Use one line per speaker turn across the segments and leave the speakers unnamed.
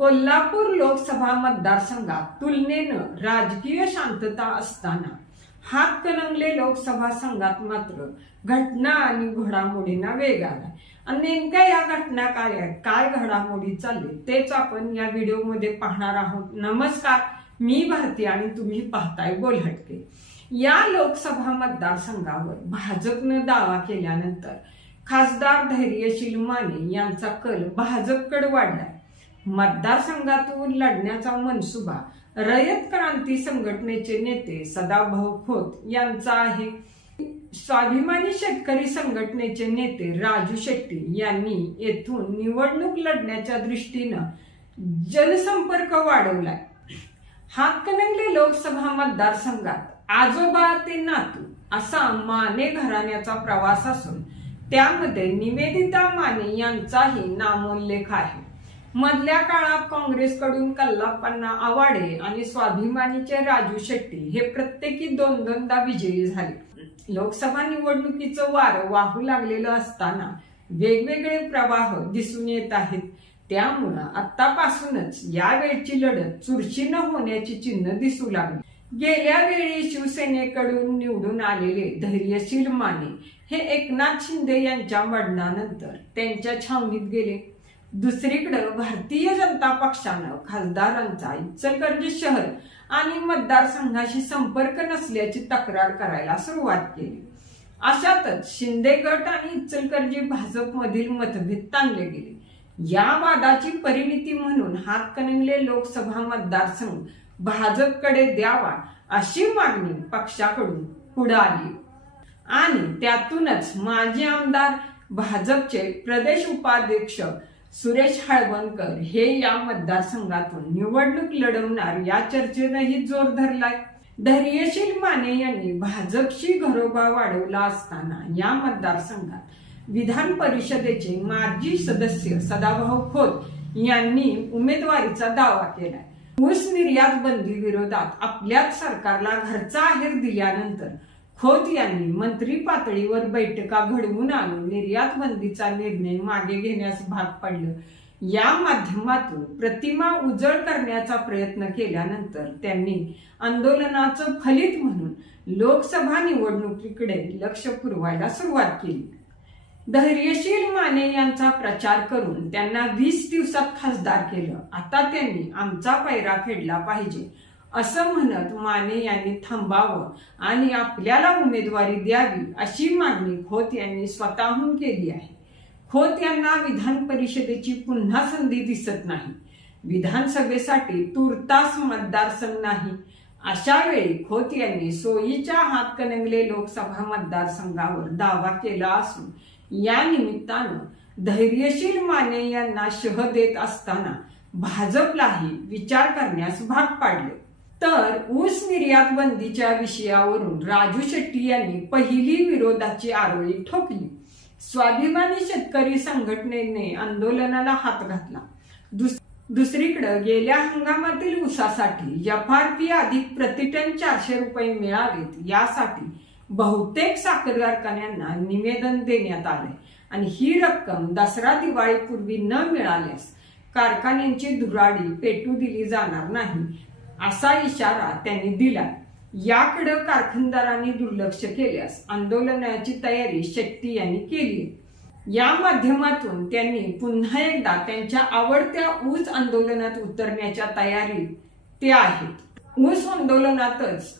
कोल्हापूर लोकसभा मतदारसंघात तुलनेनं राजकीय शांतता असताना हातकणंगले लोकसभा संघात मात्र घटना आणि घडामोडींना वेग आला आणि नेमक्या या घटना काय आहेत? काय घडामोडी चालले? तेच आपण या व्हिडिओमध्ये पाहणार आहोत. नमस्कार मी भारती आणि तुम्ही पाहताय बोलहटके. या लोकसभा मतदारसंघावर भाजपनं दावा केल्यानंतर खासदार धैर्यशील माने यांचा कल भाजपकडे वाढलाय. मतदारसंघातून लढण्याचा मनसुबा रयत क्रांती संघटनेचे नेते सदाभाऊ खोत यांचा आहे. स्वाभिमानी शेतकरी संघटनेचे नेते राजू शेट्टी यांनी येथून निवडणूक लढण्याच्या दृष्टीनं जनसंपर्क वाढवलाय. हातकणंगले लोकसभा मतदारसंघात आजोबा ते नातू असा माने घराण्याचा प्रवास असून त्यामध्ये निवेदिता माने यांचाही नामोल्लेख आहे. मधल्या काळात काँग्रेसकडून कल्लाप्पांना आवाडे आणि स्वाभिमानीचे राजू शेट्टी हे प्रत्येकी दोन दोनदा विजयी झाले. लोकसभा निवडणुकीचं वारं वाहू लागलेलं असताना वेगवेगळे प्रवाह दिसून येत आहेत. त्यामुळं आतापासूनच या वेळची लढत चुरशी न होण्याची चिन्ह दिसू लागली. गेल्या वेळी शिवसेनेकडून निवडून आलेले धैर्यशील माने हे एकनाथ शिंदे यांच्या मरणानंतर त्यांच्या छावणीत गेले. दुसरीकडं भारतीय जनता पक्षानं खासदारांचा इचलकरंजी शहर आणि मतदारसंघाशी संपर्क नसल्याची तक्रार करायला सुरुवात केली. अशातच शिंदे गट आणि इचलकरंजी भाजपमधील मतभेद ताणले गेले. या वादाची परिणिती म्हणून हातकणंगले लोकसभा मतदारसंघ भाजपकडे द्यावा अशी मागणी पक्षाकडून पुढे आली आणि त्यातूनच माजी आमदार भाजपचे प्रदेश उपाध्यक्ष सुरेश हळवणकर हे या मतदारसंघातून निवडणूक लढवणार या चर्चेनंही जोर धरलाय. धैर्यशील माने यांनी भाजपशी घरोबा वाढवला असताना या मतदारसंघात विधान परिषदेचे माजी सदस्य सदाभाऊ खोत यांनी उमेदवारीचा दावा केलाय. ऊस निर्यात बंदी विरोधात आपल्याच सरकारला घरचा आहेर दिल्यानंतर खोत यांनी मंत्री पातळीवर बैठका घडवून आणून निर्यात बंदीचा निर्णय मागे घेण्यास भाग पडलं. या माध्यमातून प्रतिमा उजळ करण्याचा प्रयत्न केल्यानंतर त्यांनी आंदोलनाचं फलित म्हणून लोकसभा निवडणुकीकडे लक्ष पुरवायला सुरुवात केली. धैर्यशील माने यांचा प्रचार करून त्यांना वीस दिवसात खासदार केलं. आता त्यांनी आमचा पैरा फेडला पाहिजे. असं म्हणत माने यांनी थांबावं आणि आपल्याला उमेदवारी द्यावी अशी मागणी खोत यांनी स्वतःहून केली आहे. खोत यांना विधान परिषदेची पुन्हा संधी दिसत नाही. विधानसभेसाठी तुर्तास मतदारसंघ नाही. अशा वेळी खोत यांनी सोयीच्या हातकणंगले लोकसभा मतदारसंघावर दावा केला असून या निमित्तानं धैर्यशील माने यांना शह देत असताना भाजपलाही विचार करण्यास भाग पाडले. तर ऊस निर्यात बंदीच्या विषयावरून राजू शेट्टी यांनी पहिली विरोधाची आरोळी ठोकली. स्वाभिमानी शेतकरी संघटनेने आंदोलनाला हात घातला. दुस दुसरीकडे गेल्या हंगामातील ऊसासाठी एफआरपी अधिक प्रतिटन चारशे रुपये मिळावेत यासाठी बहुतेक साखर कारखान्यांना निवेदन देण्यात आले आणि ही रक्कम दसरा दिवाळीपूर्वी न मिळाल्यास कारखान्यांची धुराडी पेटू दिली जाणार नाही. असा इशारा त्यांनी दिला. याकडे कारखानदारांनी दुर्लक्ष केल्यास आंदोलनाची तयारी शेट्टी यांनी केली. या माध्यमातून त्यांनी पुन्हा एकदा त्यांच्या आवडत्या ऊस आंदोलनात उतरण्याच्या तयारीत ते आहेत. ऊस आंदोलनातच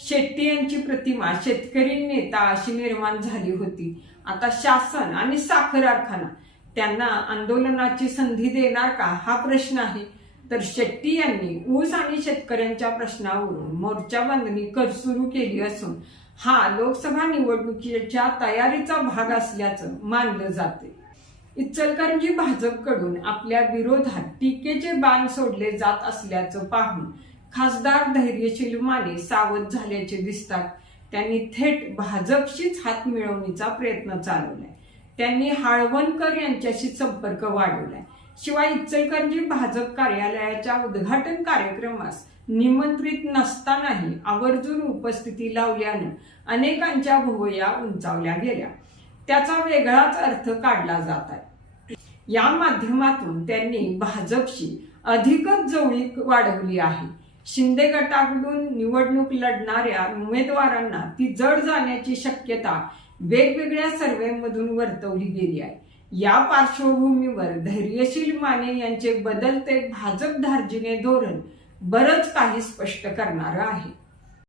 शेट्टी यांची प्रतिमा शेतकरी नेता अशी निर्माण झाली होती. आता शासन आणि साखर कारखाना त्यांना आंदोलनाची संधी देणार का हा प्रश्न आहे. तर शेट्टी यांनी ऊस आणि शेतकऱ्यांच्या प्रश्नावरून मोर्चा बांधणी कर सुरू केली असून हा लोकसभा निवडणुकीच्या तयारीचा भाग असल्याचं मानलं जाते. इचलकरंजी भाजपकडून आपल्या विरोधात टीकेचे बाण सोडले जात असल्याचं पाहून खासदार धैर्यशील माने सावध झाल्याचे दिसतात. त्यांनी थेट भाजपशीच हात मिळवणीचा प्रयत्न चालवलाय. त्यांनी हाळवणकर यांच्याशी संपर्क वाढवलाय. शिवाय इचलकरंजी भाजप कार्यालयाच्या उद्घाटन कार्यक्रमास निमंत्रित नसतानाही आवर्जून उपस्थिती लावल्यानं अनेकांच्या भुवया उंचावल्या गेल्या. त्याचा वेगळाच अर्थ काढला जात आहे. या माध्यमातून त्यांनी भाजपशी अधिकच जवळीक वाढवली आहे. शिंदे गटाकडून निवडणूक लढणाऱ्या उमेदवारांना ती जड जाण्याची शक्यता वेगवेगळ्या सर्वेमधून वर्तवली गेली आहे. या पार्श्वभूमीवर धैर्यशील माने यांचे बदलते भाजप धार्जिने धोरण बरंच काही स्पष्ट करणारं आहे.